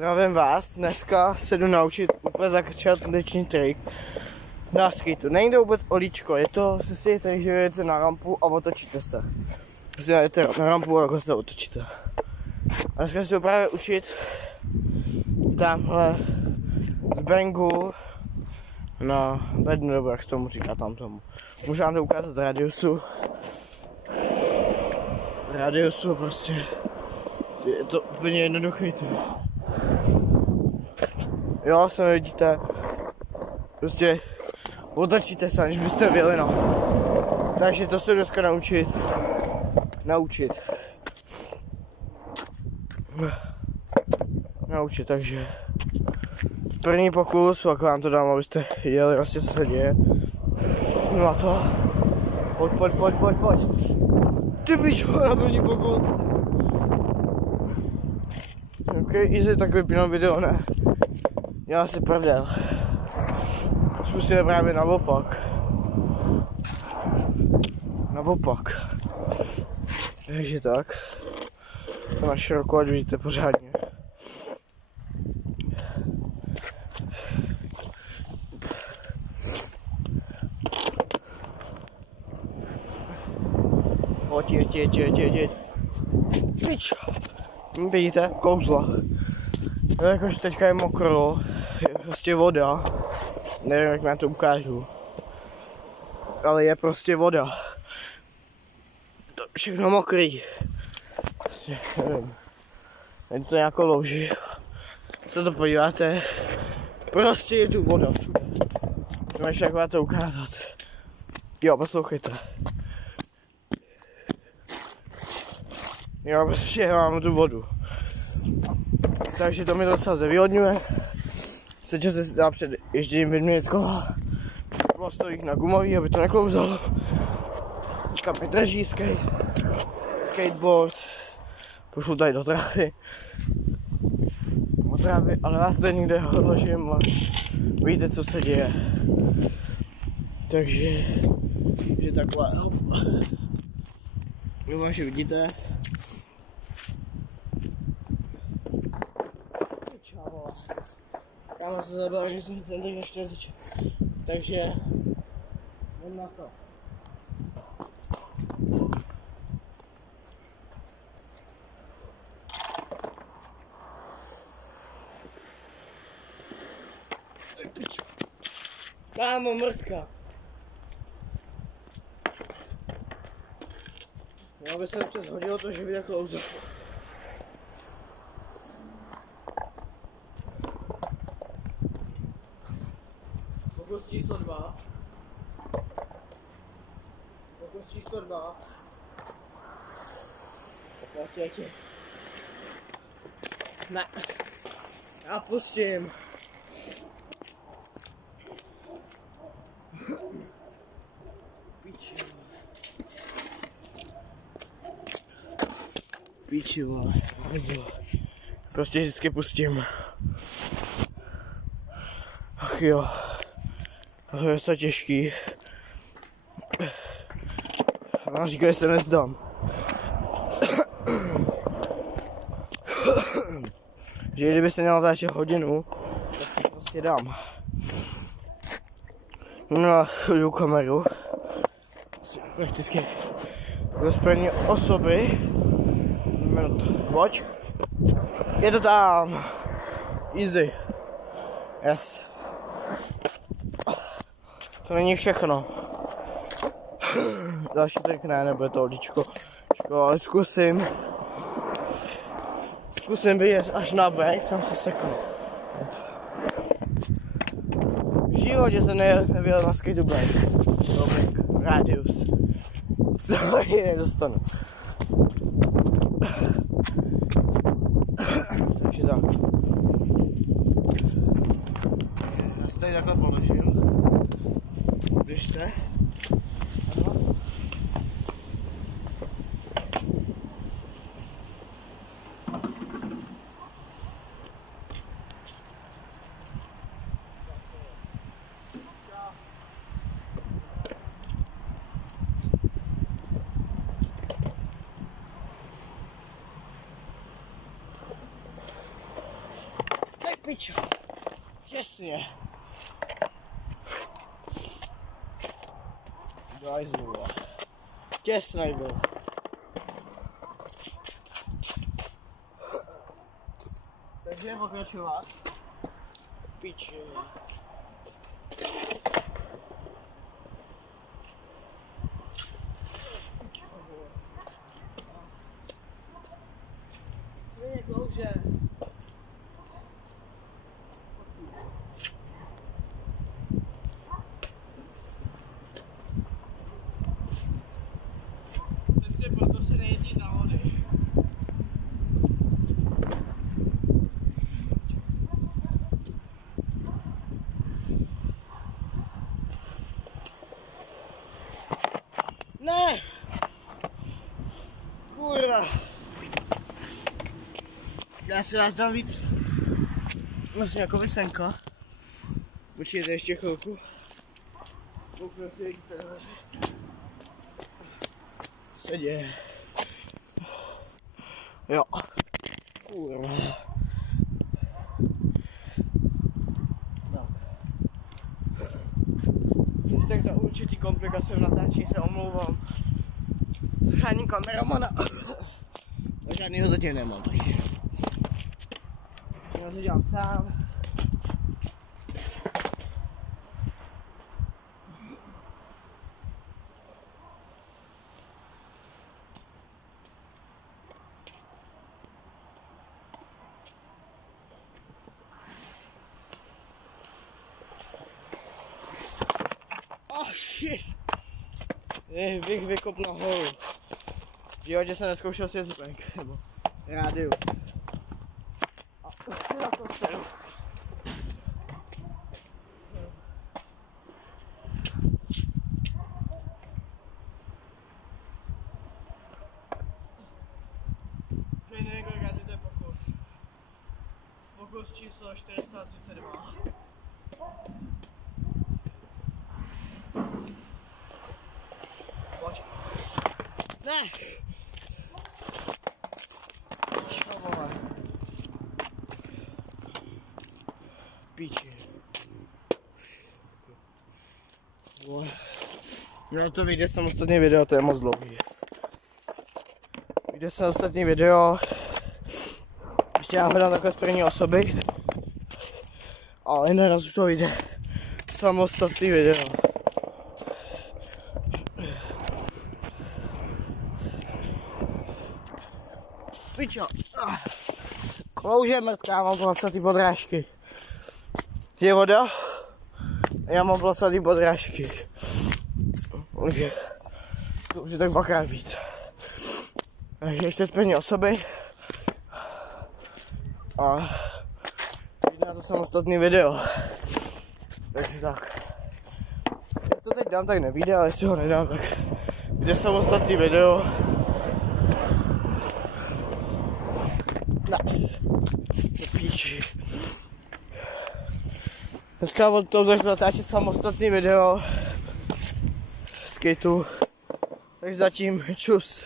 Zdravím vás, dneska se jdu naučit úplně začáteční trik na skateu. Není to vůbec olíčko, je to, si že jdete na rampu a otočíte se. Prostě jdete na rampu a jako se otočíte. A dneska se právě učit tamhle z bangu na bednu, nebo jak se tomu říká tam tomu. Můžu vám to ukázat z radiusu. Radiusu prostě je to úplně jednoduchý. Jo, sami vidíte, prostě otočíte se, než byste vyjeli, no. Takže to se dneska naučit, takže první pokus, pak vám to dám, abyste viděli vlastně, co se děje. No a to, pojď. Ty pičo, na první pokus. Ok, easy, tak vypínám video, ne. Já si prdel. Zkusíme právě naopak. Takže tak. To má široko, ať vidíte pořádně. Jeď. Pič. Vidíte, kouzla. Jakože teďka je mokro, je prostě voda. Nevím, jak vám to ukážu. Ale je prostě voda. To všechno mokrý. Prostě, nevím. Je to nějakou louži. Co to podíváte? Prostě je tu voda všude. Nevím, jak vám to ukázat. Jo, poslouchejte. Jo, prostě mám tu vodu. Takže to mi docela zevýhodňuje. Teď se dá před ježděním vyměnit kola. Plastových na gumový, aby to neklouzalo. Teďka mi drží skateboard. Pošlu tady do trávy. Ale vás tady někde odložím a víte, co se děje. Takže takhle, hop. Jo, že vidíte. Já se zabavím, že jsem ten teď ještě začal. Takže jdem na to. Kámo, mrtka. Já by se občas hodilo to, že by tak klouzal. Pokus číslo 2. Pojďte. Ne. Já pustím. Píčivo. Prostě vždycky pustím. Ach jo. To je docela těžký. A říká, že se nezdám. Že kdyby se měl začít hodinu, tak se prostě dám. No a chuju kameru. Prakticky rozprávní osoby. Pojď. Je to tam. Easy. Yes. To není všechno. Další trik ne, nebude to olíčko. Ale zkusím vyjet až na bank, tam se seknu. V životě jsem nevěděl na skateu bank. Radius. To ani nedostanu. Takže tak. Já se tady takhle položím. Běžte. Pičo. Těsně. Daj znovu. Těsnej byl. Takže pokračovat. Piči. Svině klouže. Prostě proto se nejezdí závody. Ne! Kurva! Já si vás dám víc. Vlastně jako vysenka. Počkejte ještě chvilku. Kouknu si, jak se děje. Jo. Kurva. No. Tak za určitý komplikace v natáčení se omlouvám. Scháním kameramana. A žádnýho zatím nemám, takže já to dělám sám. Oh shit! Bych vykop nahoru. V životě jsem neskoušel světlík, nebo rádiu. A na to seru. Nevím, kolikrát je to pokus. Pokus číslo 432. Pojď. Ne! Čo, vole? Píči. No to vyjde samostatný video, to je moc dlouhý. Vyjde samostatný video. Ještě já hledám takhle z první osoby. Ale naraz už to vyjde samostatný video. Pičo. Klouže mrtká, mám placatý podrážky. Je voda? Já mám placatý podrážky. To už je tak dvakrát víc. Takže ještě z první osoby. A jde na to samostatný video. Takže tak. Jestli to teď dám, tak nevíde, ale jestli ho nedám, tak jde samostatný video. Ne. To píči. Dneska od toho začnu natáčet samostatný video skateu. Takže zatím čus.